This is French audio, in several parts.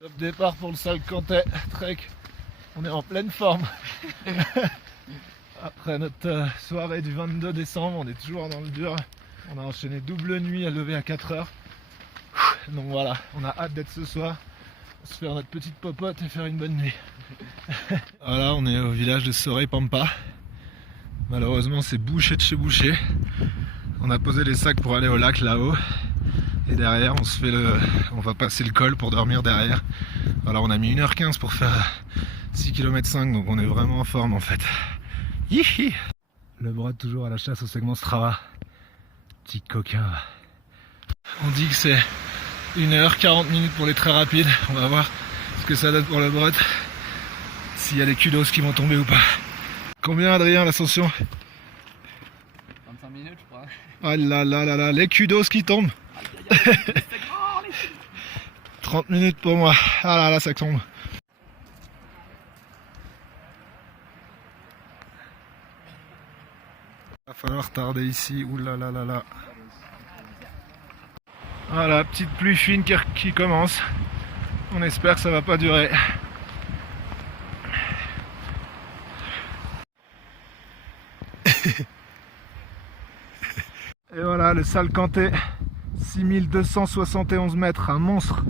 Top départ pour le Salcantay Trek. On est en pleine forme. Après notre soirée du 22 décembre, on est toujours dans le dur. On a enchaîné double nuit à lever à 4h. Donc voilà, on a hâte d'être ce soir, se faire notre petite popote et faire une bonne nuit. Voilà, on est au village de Sorey Pampa. Malheureusement, c'est bouché de chez bouché. On a posé les sacs pour aller au lac là-haut. Et derrière, on va passer le col pour dormir derrière. Voilà, on a mis 1h15 pour faire 6,5 km, donc on est vraiment en forme en fait. Yihi. Le Brod toujours à la chasse au segment Strava. Petit coquin. On dit que c'est 1h40 pour les très rapides. On va voir ce que ça donne pour le Brod. S'il y a des kudos qui vont tomber ou pas. Combien, Adrien, l'ascension? 25 minutes, je crois. Ah là là là là, les kudos qui tombent. 30 minutes pour moi. Ah là là, ça tombe. Va falloir tarder ici. Ouh là là là là. Voilà, petite pluie fine qui commence. On espère que ça va pas durer. Et voilà, le Salcantay, 6271 mètres, un monstre.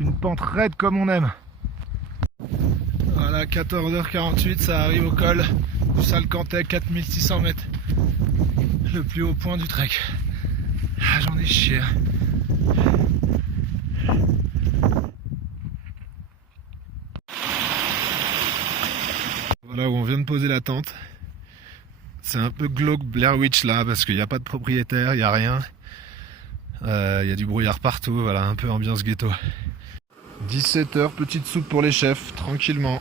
Une pente raide comme on aime. Voilà, 14h48, ça arrive au col du Salcantay, 4600 mètres. Le plus haut point du trek. Ah, j'en ai chié. Voilà où on vient de poser la tente. C'est un peu glauque Blair Witch là, parce qu'il n'y a pas de propriétaire, il n'y a rien. Il y a du brouillard partout, voilà, un peu ambiance ghetto. 17h, petite soupe pour les chefs, tranquillement.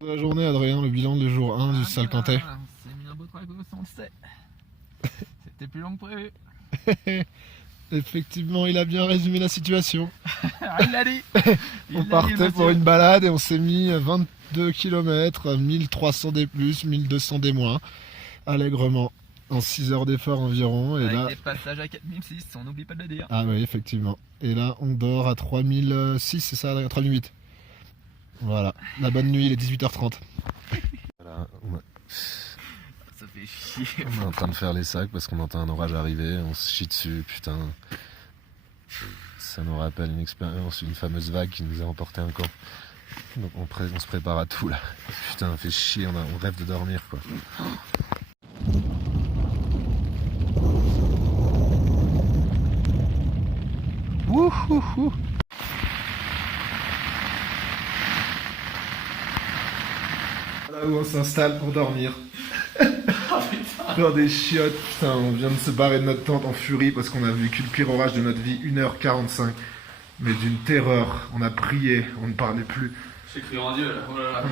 La journée, Adrien, le bilan du jour 1 du Salcantay. On s'est mis un beau trago, on le sait. C'était plus long que prévu. Effectivement, il a bien résumé la situation. Il l'a dit. On partait pour une balade et on s'est mis 22 km, 1300 des plus, 1200 des moins, allègrement, en 6 heures d'effort environ. Et avec là... des passages à 4006, on n'oublie pas de le dire. Ah oui, effectivement. Et là, on dort à 3006, c'est ça, à 3008. Voilà, la bonne nuit, il est 18h30. Voilà, Ça fait chier. on est en train de faire les sacs parce qu'on entend un orage arriver, on se chie dessus, putain. Ça nous rappelle une expérience, une fameuse vague qui nous a emporté un camp. Donc on se prépare à tout là. Putain, on fait chier, on rêve de dormir quoi. Wouhouhou. Là où on s'installe pour dormir. Faire des chiottes, putain, on vient de se barrer de notre tente en furie parce qu'on a vécu le pire orage de notre vie, 1h45. Mais d'une terreur, on a prié, on ne parlait plus. J'ai cru en Dieu là. Oh là là.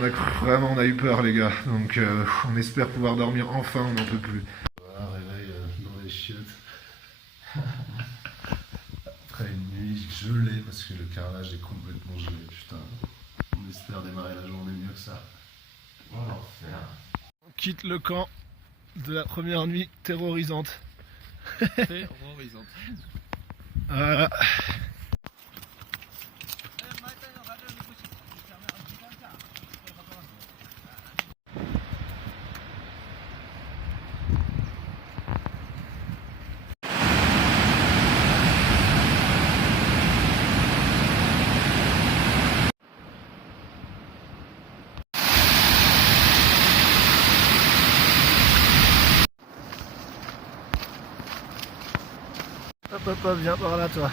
Vraiment, on a eu peur les gars. Donc on espère pouvoir dormir enfin, on n'en peut plus. Voilà, réveil dans les chiottes. Après une nuit gelée parce que le carrelage est complètement gelé, putain. On espère démarrer la journée mieux que ça. Oh l'enfer. On quitte le camp de la première nuit terrorisante. Terrorisante. Voilà. Hop hop hop, viens par là toi.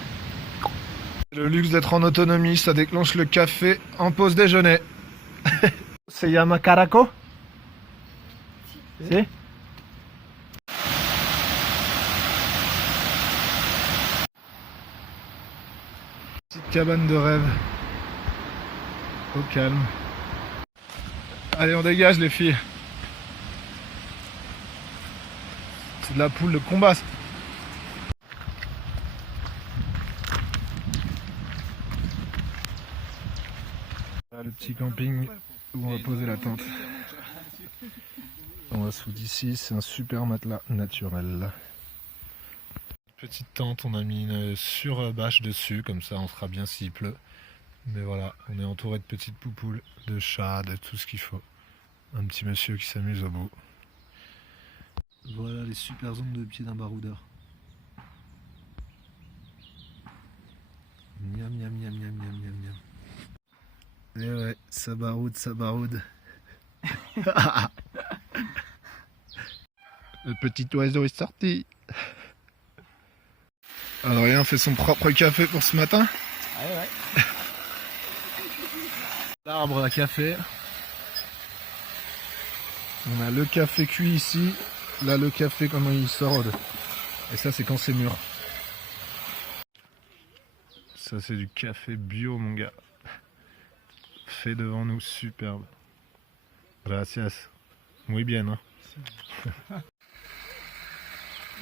Le luxe d'être en autonomie, ça déclenche le café en pause déjeuner. C'est Yamakarako? Si? Petite cabane de rêve. Au calme. Allez, on dégage les filles. C'est de la poule de combat. Là, le petit camping où on va poser la tente. On va se foutre ici, c'est un super matelas naturel. Petite tente, on a mis une surbâche dessus, comme ça on sera bien s'il pleut. Mais voilà, on est entouré de petites poupoules, de chats, de tout ce qu'il faut. Un petit monsieur qui s'amuse au bout. Voilà les super ongles de pied d'un baroudeur. Miam miam miam miam miam miam miam. Et ouais, ça baroude, ça baroude. Le petit oiseau est sorti. Adrien fait son propre café pour ce matin. Ouais. L'arbre à café. On a le café cuit ici. Là le café comment il sort. Et ça c'est quand c'est mûr. Ça c'est du café bio mon gars. Fait devant nous, superbe. Gracias. Muy bien hein.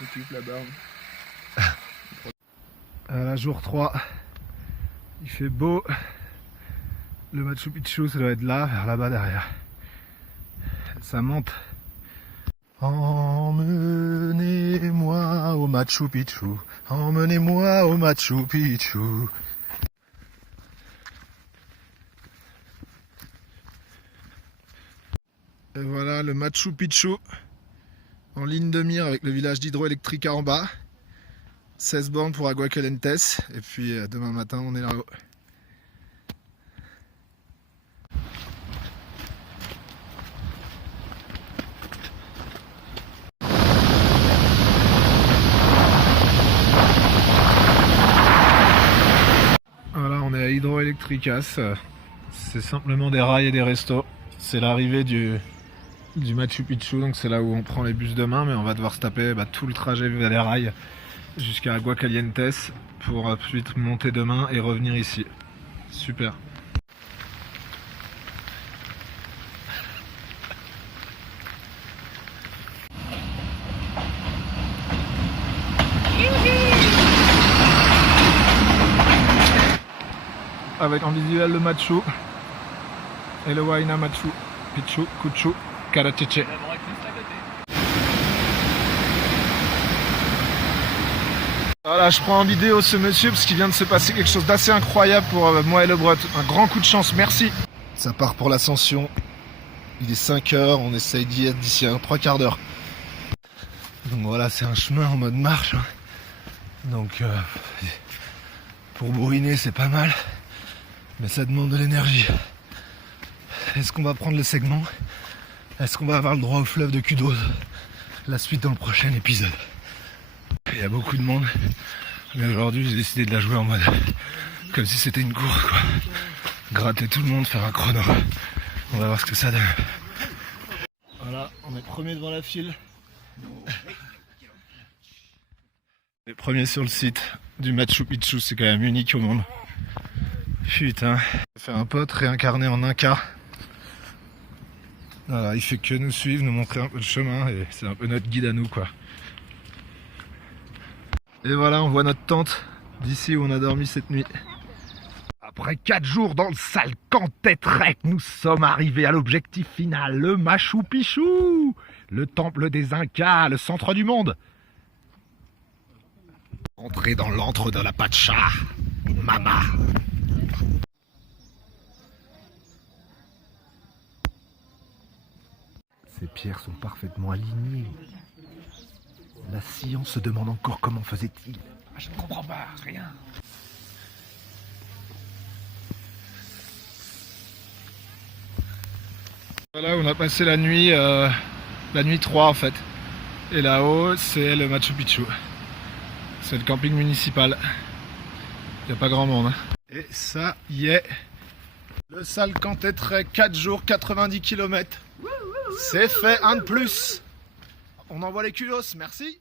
Occupe la barbe. Jour 3. Il fait beau. Le Machu Picchu ça doit être là, vers là-bas derrière. Ça monte. Emmenez-moi au Machu Picchu. Emmenez-moi au Machu Picchu. Et voilà le Machu Picchu en ligne de mire avec le village d'hydroélectrique en bas. 16 bornes pour Aguascalientes. Et puis demain matin on est là-haut. Voilà, on est à Hydroelectricas. C'est simplement des rails et des restos. C'est l'arrivée du Machu Picchu, donc c'est là où on prend les bus demain, mais on va devoir se taper tout le trajet vers les rails jusqu'à Aguascalientes pour ensuite monter demain et revenir ici. Super. Avec en visuel le Machu et le Huayna Machu Picchu, Cuchu, Caracheche. Voilà, je prends en vidéo ce monsieur parce qu'il vient de se passer quelque chose d'assez incroyable pour moi et le Brut. Un grand coup de chance, merci. Ça part pour l'ascension. Il est 5 h, on essaye d'y être d'ici 3/4 d'heure. Donc voilà, c'est un chemin en mode marche. Donc pour bourriner c'est pas mal. Mais ça demande de l'énergie. Est-ce qu'on va prendre le segment? Est-ce qu'on va avoir le droit au fleuve de Kudros? La suite dans le prochain épisode. Il y a beaucoup de monde. Mais aujourd'hui j'ai décidé de la jouer en mode comme si c'était une course quoi. Gratter tout le monde, faire un chrono. On va voir ce que ça donne. Voilà, on est premier devant la file. Les premiers sur le site du Machu Picchu, c'est quand même unique au monde. Putain, faire un pote réincarné en Inca. Voilà, il fait que nous suivre, nous montrer un peu le chemin et c'est un peu notre guide à nous quoi. Et voilà, on voit notre tente d'ici où on a dormi cette nuit. Après 4 jours dans le sale Cantetrec, nous sommes arrivés à l'objectif final, le Machu Picchu, le temple des Incas, le centre du monde. Entrez dans l'antre de la Pacha, Mama. Ces pierres sont parfaitement alignées. La science se demande encore comment faisait-il. Je ne comprends pas, rien. Voilà, on a passé la nuit 3 en fait. Et là-haut, c'est le Machu Picchu. C'est le camping municipal. Il n'y a pas grand monde. Hein. Et ça y est. Le sale Cantetrec, 4 jours, 90 km. C'est fait, un de plus. On envoie les culos, merci.